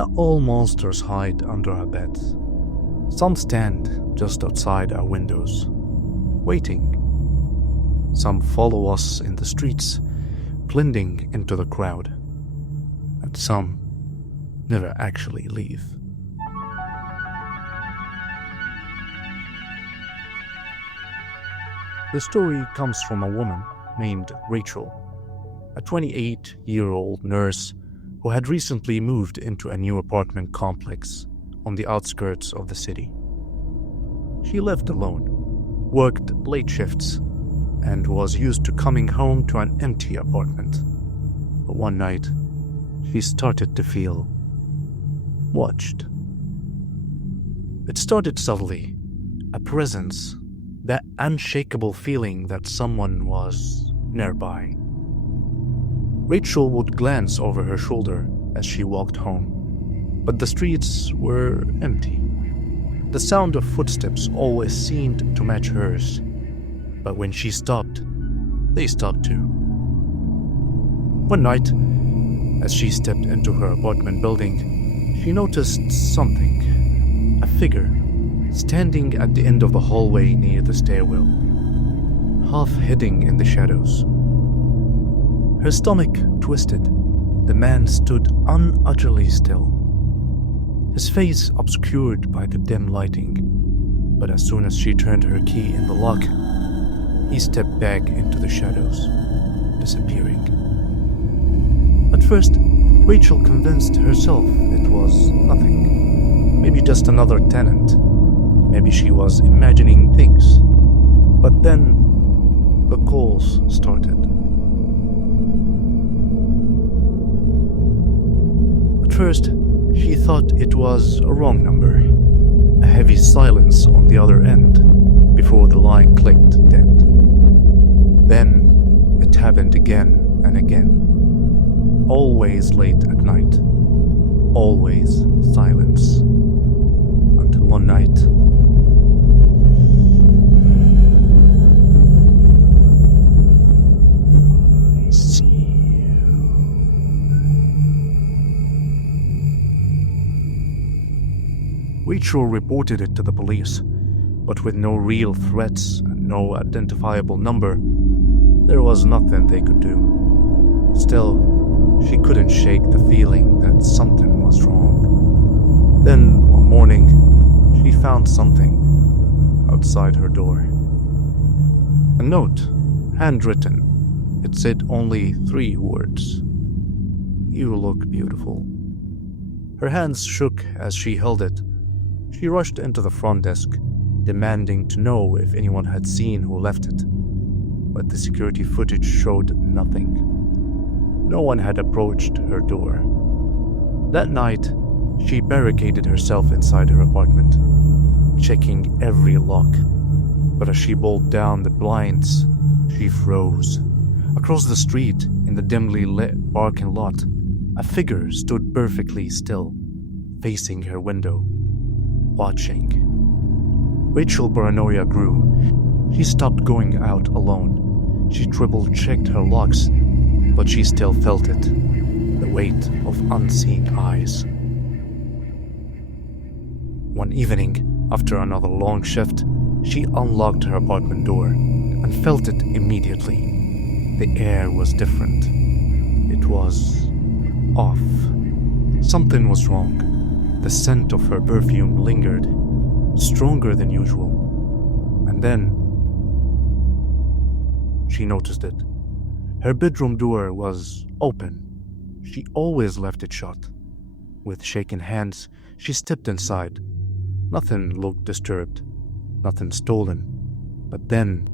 Not all monsters hide under our beds. Some stand just outside our windows, waiting. Some follow us in the streets, blending into the crowd. And some never actually leave. The story comes from a woman named Rachel, a 28-year-old nurse who had recently moved into a new apartment complex on the outskirts of the city. She lived alone, worked late shifts, and was used to coming home to an empty apartment. But one night, she started to feel watched. It started subtly, a presence, that unshakable feeling that someone was nearby. Rachel would glance over her shoulder as she walked home, but the streets were empty. The sound of footsteps always seemed to match hers, but when she stopped, they stopped too. One night, as she stepped into her apartment building, she noticed something, a figure, standing at the end of the hallway near the stairwell, half hiding in the shadows. Her stomach twisted. The man stood unutterably still, his face obscured by the dim lighting. But as soon as she turned her key in the lock, he stepped back into the shadows, disappearing. At first, Rachel convinced herself it was nothing. Maybe just another tenant. Maybe she was imagining things. But then, the calls started. At first, she thought it was a wrong number. A heavy silence on the other end, before the line clicked dead. Then, it happened again and again. Always late at night. Always silence. Until one night, I see you. Rachel reported it to the police, but with no real threats and no identifiable number, there was nothing they could do. Still, she couldn't shake the feeling that something was wrong. Then, one morning, she found something outside her door. A note, handwritten. It said only 3 words. "You look beautiful." Her hands shook as she held it. She rushed into the front desk, demanding to know if anyone had seen who left it. But the security footage showed nothing. No one had approached her door. That night, she barricaded herself inside her apartment, checking every lock. But as she pulled down the blinds, she froze. Across the street, in the dimly lit parking lot, a figure stood perfectly still, facing her window, watching. Rachel's paranoia grew. She stopped going out alone. She triple-checked her locks, but she still felt it, the weight of unseen eyes. One evening, after another long shift, she unlocked her apartment door and felt it immediately. The air was different. It was off. Something was wrong. The scent of her perfume lingered, stronger than usual. And then, she noticed it. Her bedroom door was open. She always left it shut. With shaking hands, she stepped inside. Nothing looked disturbed, nothing stolen. But then,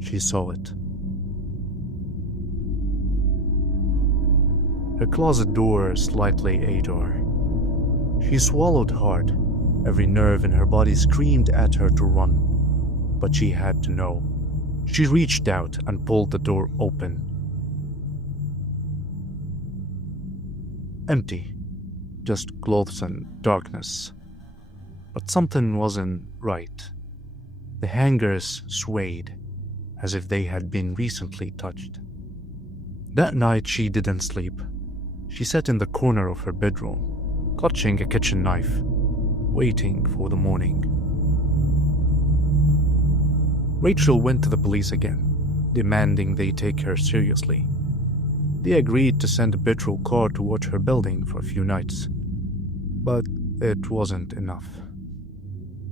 she saw it. Her closet door slightly ajar. She swallowed hard. Every nerve in her body screamed at her to run. But she had to know. She reached out and pulled the door open. Empty. Just clothes and darkness. But something wasn't right. The hangers swayed, as if they had been recently touched. That night she didn't sleep. She sat in the corner of her bedroom, clutching a kitchen knife, waiting for the morning. Rachel went to the police again, demanding they take her seriously. They agreed to send a patrol car to watch her building for a few nights, but it wasn't enough.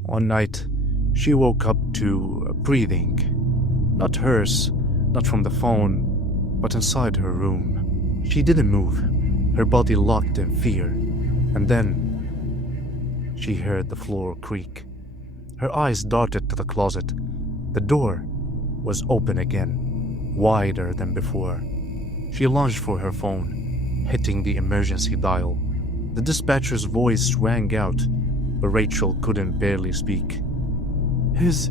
One night, she woke up to a breathing, not hers, not from the phone, but inside her room. She didn't move, her body locked in fear, and then she heard the floor creak. Her eyes darted to the closet. The door was open again, wider than before. She lunged for her phone, hitting the emergency dial. The dispatcher's voice rang out, but Rachel couldn't barely speak. He's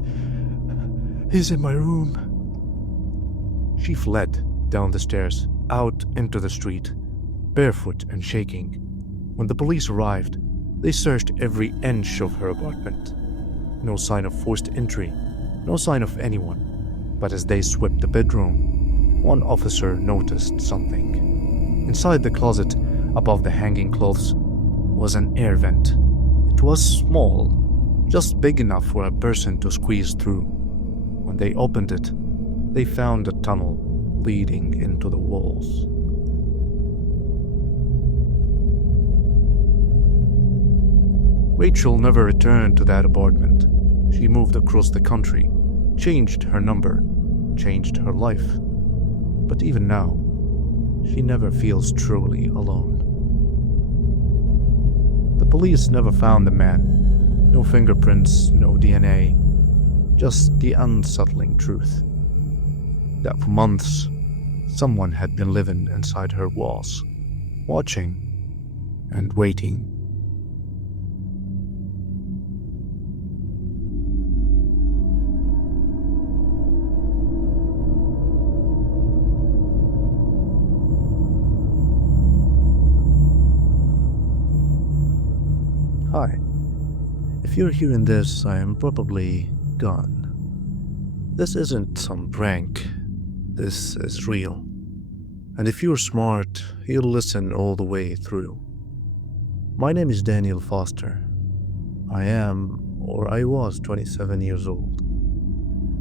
in my room. She fled down the stairs, out into the street, barefoot and shaking. When the police arrived, they searched every inch of her apartment. No sign of forced entry, no sign of anyone. But as they swept the bedroom, one officer noticed something. Inside the closet, above the hanging clothes, was an air vent. It was small, just big enough for a person to squeeze through. When they opened it, they found a tunnel leading into the walls. Rachel never returned to that apartment. She moved across the country, changed her number, changed her life. But even now, she never feels truly alone. The police never found the man. No fingerprints, no DNA, just the unsettling truth that for months, someone had been living inside her walls, watching and waiting. Hi. If you're hearing this, I am probably gone. This isn't some prank. This is real. And if you're smart, you'll listen all the way through. My name is Daniel Foster. I was 27 years old.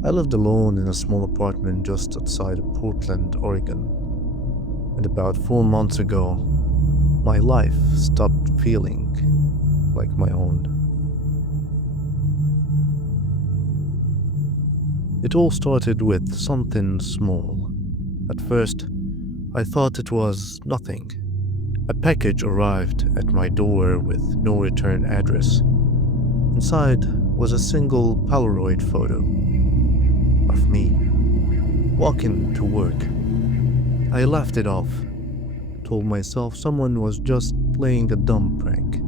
I lived alone in a small apartment just outside of Portland, Oregon. And about 4 months ago, my life stopped feeling like my own. It all started with something small. At first, I thought it was nothing. A package arrived at my door with no return address. Inside was a single Polaroid photo of me walking to work. I laughed it off, told myself someone was just playing a dumb prank.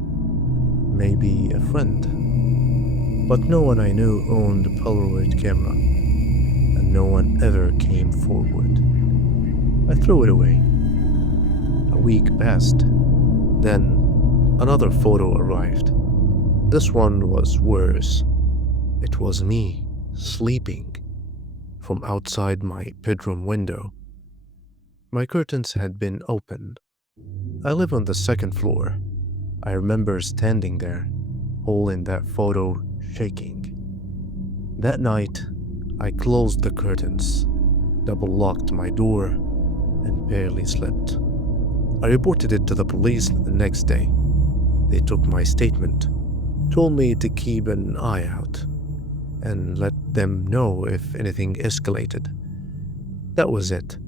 Maybe a friend. But no one I knew owned a Polaroid camera, and no one ever came forward. I threw it away. A week passed. Then another photo arrived. This one was worse. It was me sleeping from outside my bedroom window. My curtains had been opened. I live on the second floor. I remember standing there, holding that photo, shaking. That night, I closed the curtains, double-locked my door, and barely slept. I reported it to the police the next day. They took my statement, told me to keep an eye out, and let them know if anything escalated. That was it.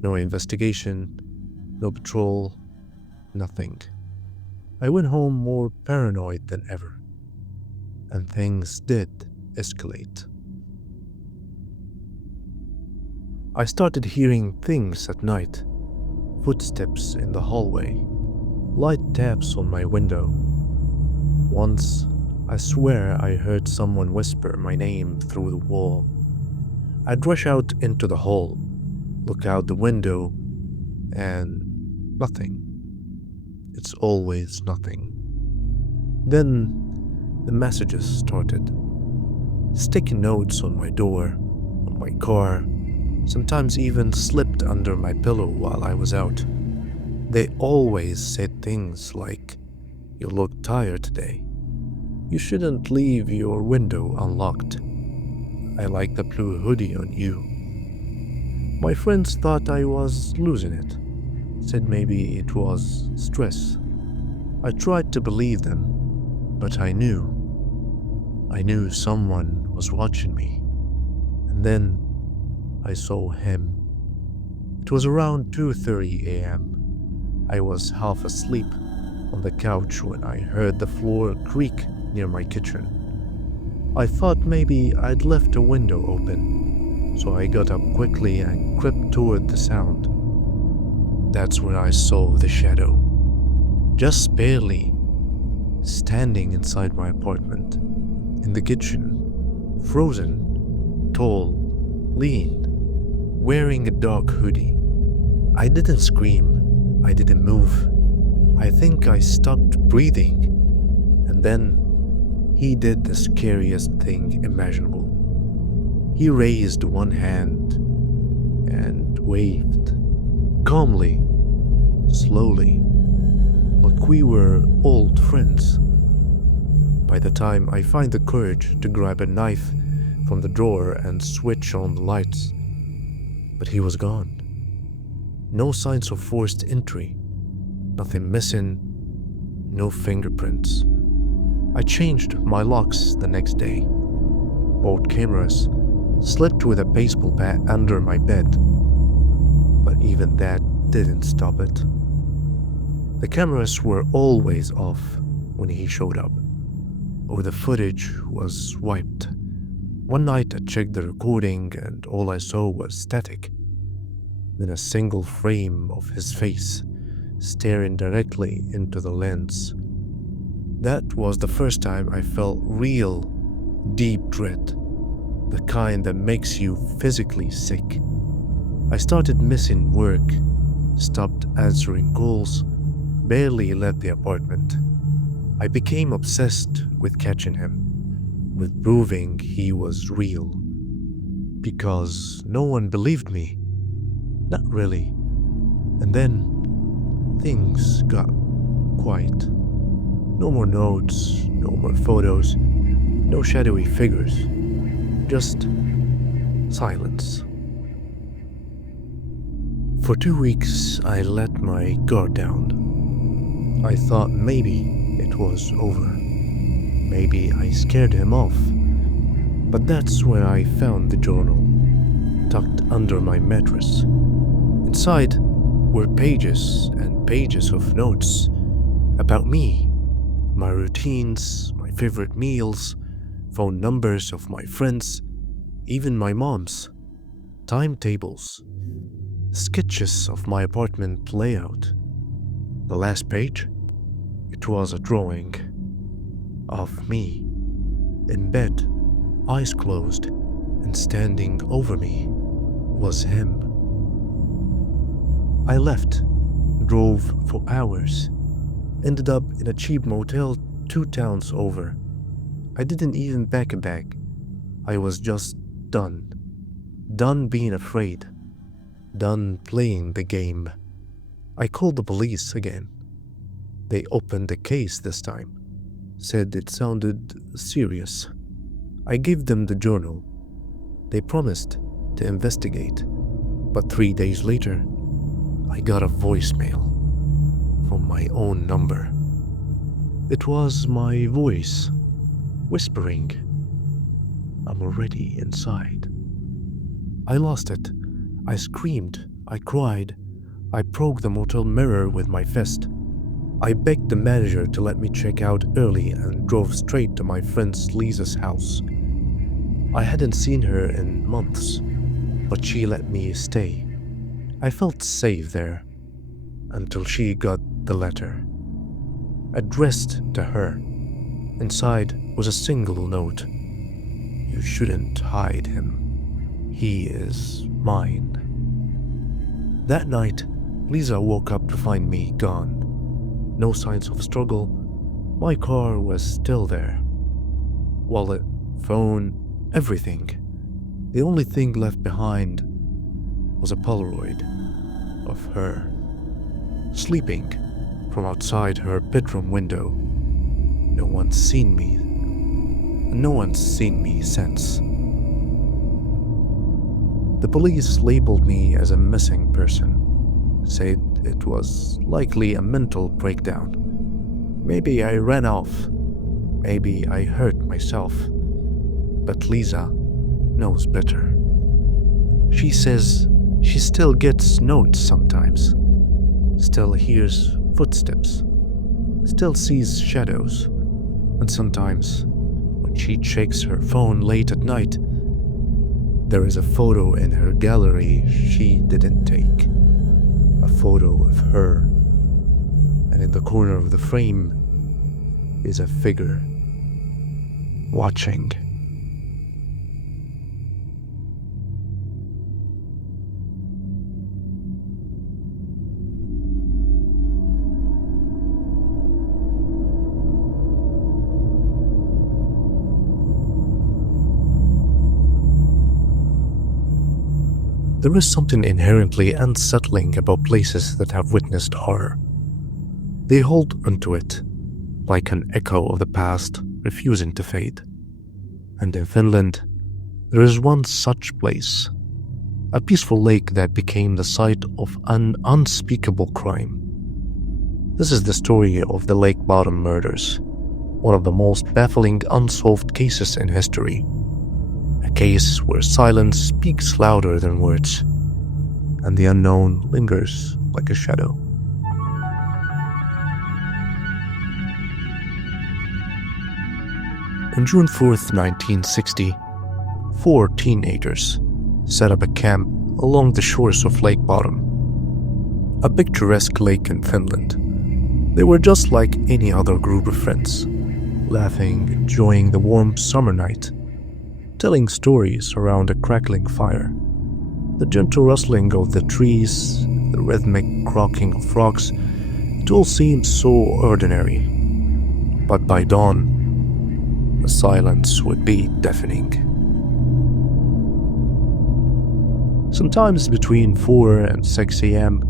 No investigation, no patrol, nothing. I went home more paranoid than ever, and things did escalate. I started hearing things at night, footsteps in the hallway, light taps on my window. Once, I swear I heard someone whisper my name through the wall. I'd rush out into the hall, look out the window, and nothing. It's always nothing. Then the messages started. Sticky notes on my door, on my car, sometimes even slipped under my pillow while I was out. They always said things like, "You look tired today. You shouldn't leave your window unlocked. I like the blue hoodie on you." My friends thought I was losing it, said maybe it was stress. I tried to believe them, but I knew someone was watching me. And then I saw him. It was around 2:30 a.m. I was half asleep on the couch when I heard the floor creak near my kitchen. I thought maybe I'd left a window open, so I got up quickly and crept toward the sound. That's when I saw the shadow, just barely, standing inside my apartment, in the kitchen, frozen, tall, lean, wearing a dark hoodie. I didn't scream, I didn't move. I think I stopped breathing, and then he did the scariest thing imaginable. He raised one hand and waved, calmly, slowly, like we were old friends. By the time I find the courage to grab a knife from the drawer and switch on the lights, but he was gone. No signs of forced entry, nothing missing, no fingerprints. I changed my locks the next day, bought cameras, slept with a baseball bat under my bed, but even that didn't stop it. The cameras were always off when he showed up, or the footage was wiped. One night I checked the recording and all I saw was static, then a single frame of his face staring directly into the lens. That was the first time I felt real, deep dread, the kind that makes you physically sick. I started missing work, stopped answering calls, barely left the apartment. I became obsessed with catching him, with proving he was real. Because no one believed me. Not really. And then things got quiet. No more notes, no more photos, no shadowy figures. Just silence. For 2 weeks, I let my guard down. I thought maybe it was over. Maybe I scared him off. But that's where I found the journal, tucked under my mattress. Inside were pages and pages of notes about me, my routines, my favorite meals, phone numbers of my friends, even my mom's, timetables, sketches of my apartment layout. The last page, it was a drawing of me in bed, eyes closed, and standing over me was him. I left, drove for hours, ended up in a cheap motel 2 towns over. I didn't even pack a bag. I was just done. Done being afraid. Done playing the game. I called the police again. They opened the case this time. Said it sounded serious. I gave them the journal. They promised to investigate. But 3 days later, I got a voicemail from my own number. It was my voice, whispering, "I'm already inside." I lost it. I screamed. I cried. I broke the motel mirror with my fist. I begged the manager to let me check out early and drove straight to my friend Lisa's house. I hadn't seen her in months, but she let me stay. I felt safe there until she got the letter, addressed to her. Inside was a single note. "You shouldn't hide him. He is mine." That night, Lisa woke up to find me gone. No signs of struggle. My car was still there. Wallet, phone, everything. The only thing left behind was a Polaroid of her, sleeping from outside her bedroom window. no one's seen me. And no one's seen me since. The police labeled me as a missing person, said it was likely a mental breakdown. Maybe I ran off. Maybe I hurt myself. But Lisa knows better. She says she still gets notes sometimes, still hears footsteps, still sees shadows, and sometimes when she checks her phone late at night, there is a photo in her gallery she didn't take, a photo of her, and in the corner of the frame is a figure watching. There is something inherently unsettling about places that have witnessed horror. They hold onto it, like an echo of the past refusing to fade. And in Finland, there is one such place, a peaceful lake that became the site of an unspeakable crime. This is the story of the Lake Bottom murders, one of the most baffling unsolved cases in history. A case where silence speaks louder than words, and the unknown lingers like a shadow. On June 4th, 1960, 4 teenagers set up a camp along the shores of Lake Bottom, a picturesque lake in Finland. They were just like any other group of friends, laughing, enjoying the warm summer night, telling stories around a crackling fire. The gentle rustling of the trees, the rhythmic croaking of frogs, it all seemed so ordinary. But by dawn, the silence would be deafening. Sometimes between 4 and 6 a.m.,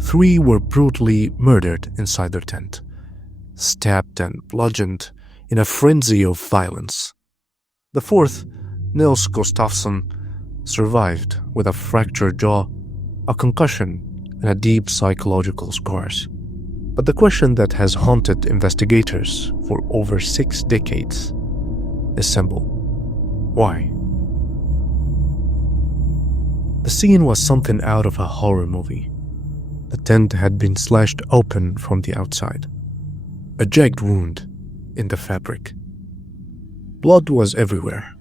3 were brutally murdered inside their tent, stabbed and bludgeoned in a frenzy of violence. The 4th, Nils Gustafsson, survived with a fractured jaw, a concussion, and a deep psychological scars. But the question that has haunted investigators for over 6 decades is simple. Why? The scene was something out of a horror movie. The tent had been slashed open from the outside. A jagged wound in the fabric. Blood was everywhere,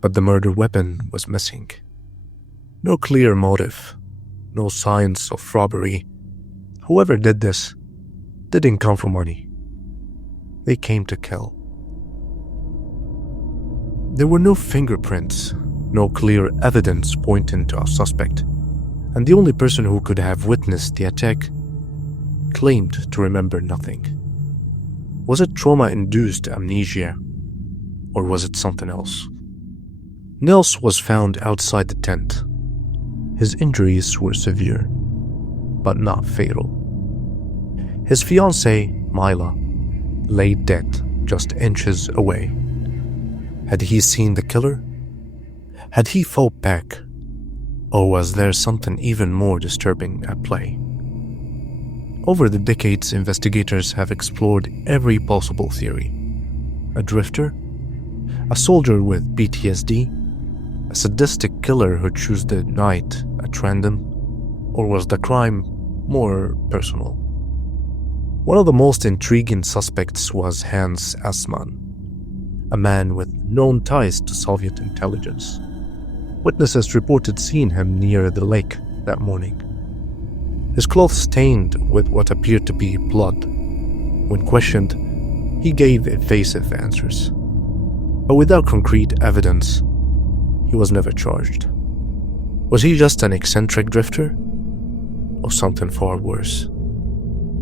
but the murder weapon was missing. No clear motive, no signs of robbery. Whoever did this didn't come for money. They came to kill. There were no fingerprints, no clear evidence pointing to a suspect, and the only person who could have witnessed the attack claimed to remember nothing. Was it trauma-induced amnesia, or was it something else? Nils was found outside the tent. His injuries were severe, but not fatal. His fiancée, Mila, lay dead just inches away. Had he seen the killer? Had he fought back? Or was there something even more disturbing at play? Over the decades, investigators have explored every possible theory. A drifter? A soldier with PTSD? A sadistic killer who chose the night at random? Or was the crime more personal? One of the most intriguing suspects was Hans Assmann, a man with known ties to Soviet intelligence. Witnesses reported seeing him near the lake that morning. His clothes stained with what appeared to be blood. When questioned, he gave evasive answers. But without concrete evidence, he was never charged. Was he just an eccentric drifter? Or something far worse?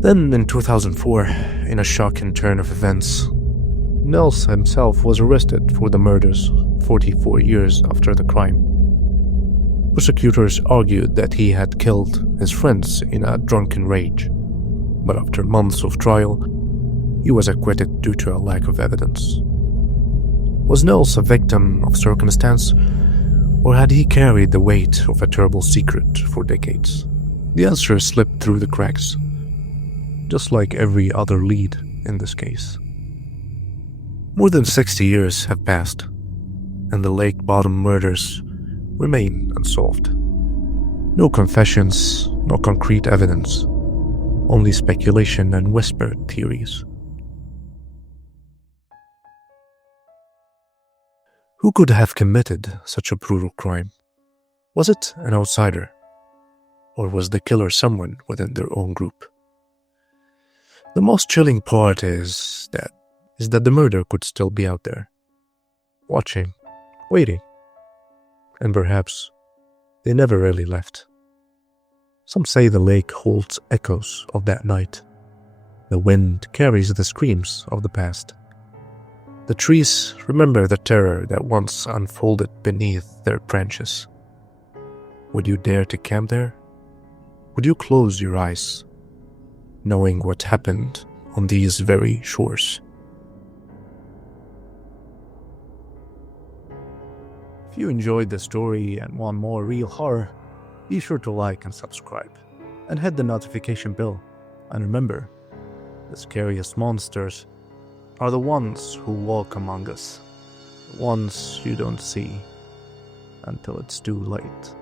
Then, in 2004, in a shocking turn of events, Nils himself was arrested for the murders 44 years after the crime. Prosecutors argued that he had killed his friends in a drunken rage, but after months of trial, he was acquitted due to a lack of evidence. Was Nils a victim of circumstance, or had he carried the weight of a terrible secret for decades? The answer slipped through the cracks, just like every other lead in this case. More than 60 years have passed, and the lake bottom murders remain unsolved. No confessions, no concrete evidence, only speculation and whispered theories. Who could have committed such a brutal crime? Was it an outsider? Or was the killer someone within their own group? The most chilling part is that the murder could still be out there, watching, waiting, and perhaps they never really left. Some say the lake holds echoes of that night. The wind carries the screams of the past. The trees remember the terror that once unfolded beneath their branches. Would you dare to camp there? Would you close your eyes, knowing what happened on these very shores? If you enjoyed the story and want more real horror, be sure to like and subscribe, and hit the notification bell. And remember, the scariest monsters are the ones who walk among us, the ones you don't see until it's too late.